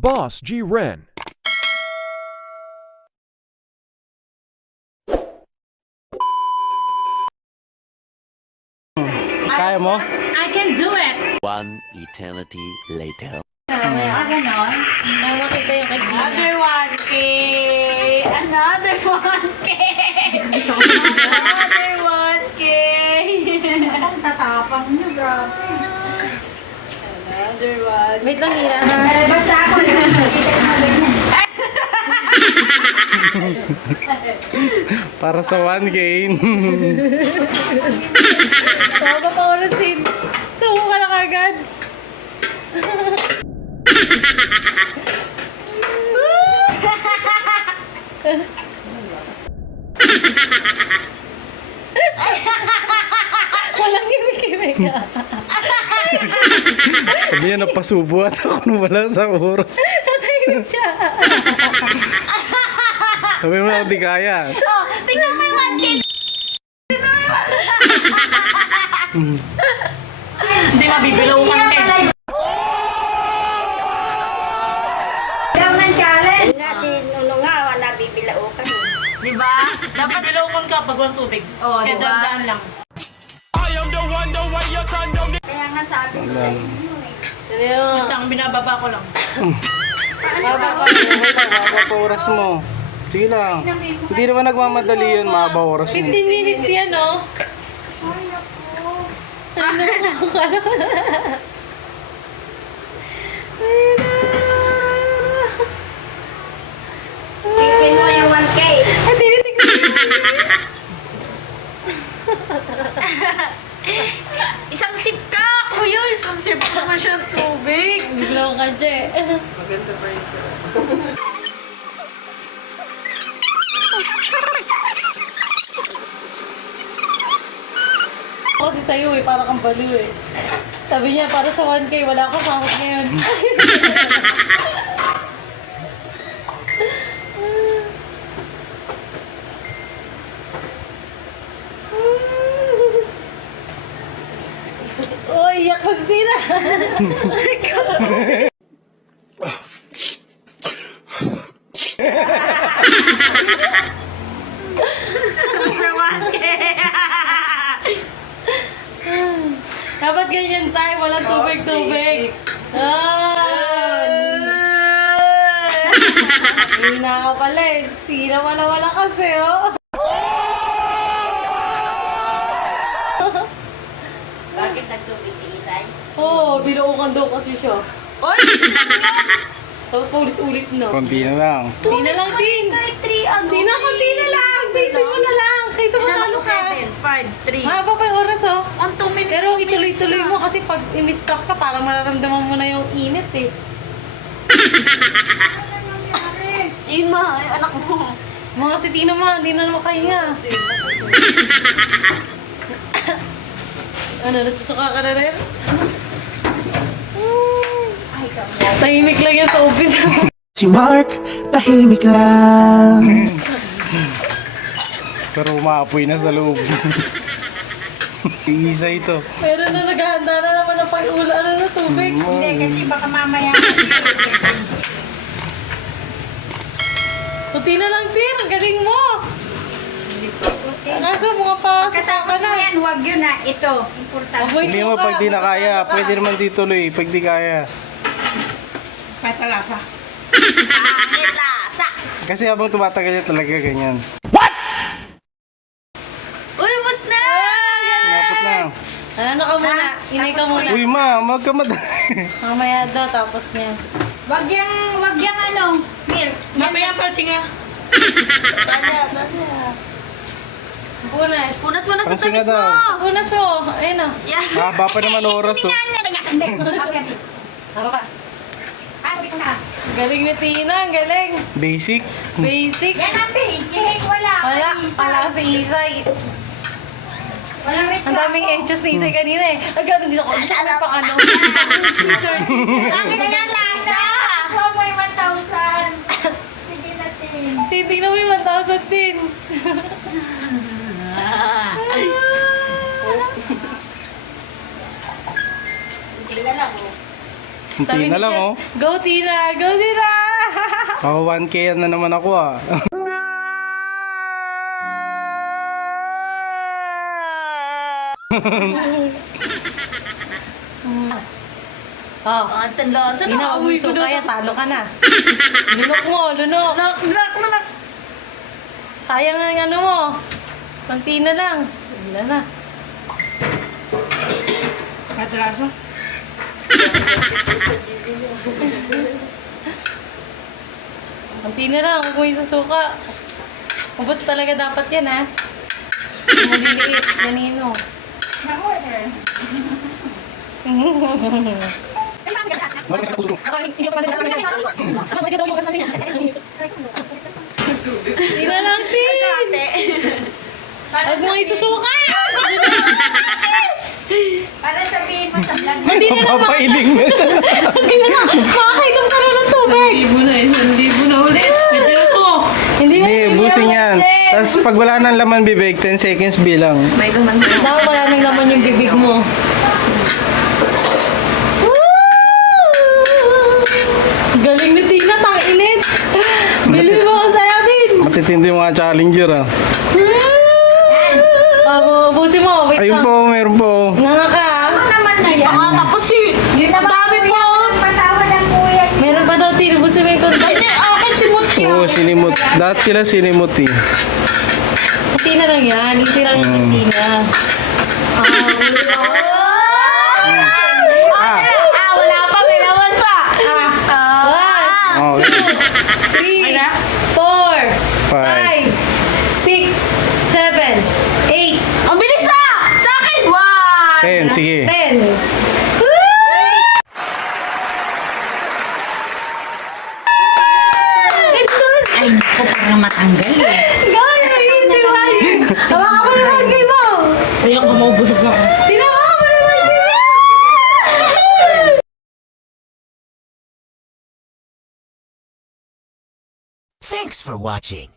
Boss G Ren. Kaya mo? I can do it! One eternity later. Ganon. Ay, makita yung kagina. Another 1K! Another 1K! Another 1K! Ang tatapang niyo, grabe. Another 1K. Wait lang, Ira. Basta ako lang. Para sa 1 game. Baka pa oras din. Suko ka lang agad. Walang kimik-kimik ka. Sabi niya, napasubo at ako nung wala sa oras. Natahimik siya. Sabi mo na, di kaya. Oh, tingnan mo yung 1K! Hindi mabibilaw ka eh. Daw ng challenge! Nga si Nuno nga, wala bibilao ka. Diba? Dapat, Mabibilaw ka pag walang tubig. oh, Kaya diba? dandaan lang. Kaya nga sabi ko sa inyo eh. Ito ang binababa ko lang. Mahaba pa oras mo. Sige lang. Hindi naman nagmamadali yun, mahaba oras 15 mo. minutes yan, oh. Ay, naku. Ano ako? Ayun na. Sipin mo yung 1K. Ay, tinitignan ko. Isang sip ka! Kuya, isang sip ka naman siyang tubig! Biglaw ka siya eh. Kasi sa'yo eh, para kang baliw eh. Sabi niya, para sa 1K, wala akong sahod ngayon. Uy, iyak ko si Tina. Sa 1K! Dapat ganyan, Sai. Walang tubig-tubig. Hindi na ako pala eh. Tina wala kasi, oh. Bakit nagtubig si Isay? Oo, binuukan daw kasi siya. Oy! Tapos paulit-ulit, no? Konti na lang. Tina lang, Tin. 3, ano? Tina, konti na lang. Basic mo na lang. Kaysa matalo ka. 7, 5, 3. Haba pa yung oras, oh. On 2 minutes. Pero ituloy-tuloy mo kasi pag i-mistock ka, parang mararamdaman mo na yung init, eh. Yun ma, ay, anak mo. Mga si Tina ma, hindi na makahinga. Ano, nasusuka ka na rin? Tahimik lang yan sa office. Si Mark, tahimik lang. Pero umaapoy na sa loob. Iisa ito. Pero na naghahanda na naman ng pag-ula na tubig. Hindi, kasi baka mamaya. Puti na lang, Tin. Ang galing mo. Kaso mga pasok Pagkatapos ka mo na. yan, huwag yun na. Ito, importante. Avoid Hindi mo suka, pag di na avoid kaya, suka. pwede naman di tuloy. Pag di kaya. Patalasa. Pangit lasa. Kasi habang tumatagal yan talaga ganyan. Uy, bus na! Napot na. Ano ka muna? Inay ka muna. Uy ma, magkamadali. Mamaya daw, tapos niya. Wag yang ano, milk. Mamaya pa siya. Tanya. Punas. Punas mo na sa Pansin tabi nga mo. daw. Punas mo. Ayun o. Yeah. Haba pa naman oras oh. Hindi. Ano ka? Kapit na. Galing ni Tina. Ang galing. Basic. Basic. Yan ang basic. Wala. Wala si Isay. Walang reklamo. Ang daming enchos ni Isay kanina eh. Agad dito ko. Gusto ko may pang ano. Cheeser. Akin na yan, lasa. Kuha mo yung 1,000. Sige natin. Titignan mo yung 1,000 din. Hindi na lang. Oh. Unti na lang, oh. Go, Tina! Go, Tina! Oh, 1K na naman ako, ah. Oh, Ang tandasan Tina, na. uwi ko kaya, talo ka na. Lunok mo, lunok. Nak. Sayang ang ano mo. Konti na lang. Wala na. Matraso. Konti na lang, huwag mo isusuka. Ubus talaga dapat yan, ha? Maliliit, ganino. Ako, hindi ko pa nila sasabihin. Ako, hindi ko pa sasabihin. Hindi na lang, Tin! Huwag mo isusuka! Para sabihin mo sa vlog. Hindi na lang, Papailing na. hindi na lang. Makakainom ka na ng tubig. Hindi mo na ulit. Pwede na to. Hindi na. Hindi, busin yan. Tapos pag wala nang laman bibig, 10 seconds bilang. Dapat wala nang laman yung bibig mo. Galing ni Tina, tang-init. Bili mo ako sa'yo din. Matitindi yung mga challenger, ah. Busin mo. Wait Ayun lang. po, meron po. Nga ka. Naman na yan. Tapos ang dami po. Patawa ng kuya. Meron pa daw, Tina. Busin mo yung konti. Akin si Muti. Oo, sinimot. Lahat sila sinimot, eh. Tina lang yan. Easy lang yung Tina. Wala pa. May lawan pa. One, Okay. 3, 4, 5, Five. 6, 7, 8, Ang bilis na! Sa akin! 1! 10, sige. 10. Ay, naku, parang matanggal eh. Guys, easy one. Hawakan mo naman kay mo. Kaya ko maubusog na ako. Tinawakan mo naman kay mo. Thanks for watching.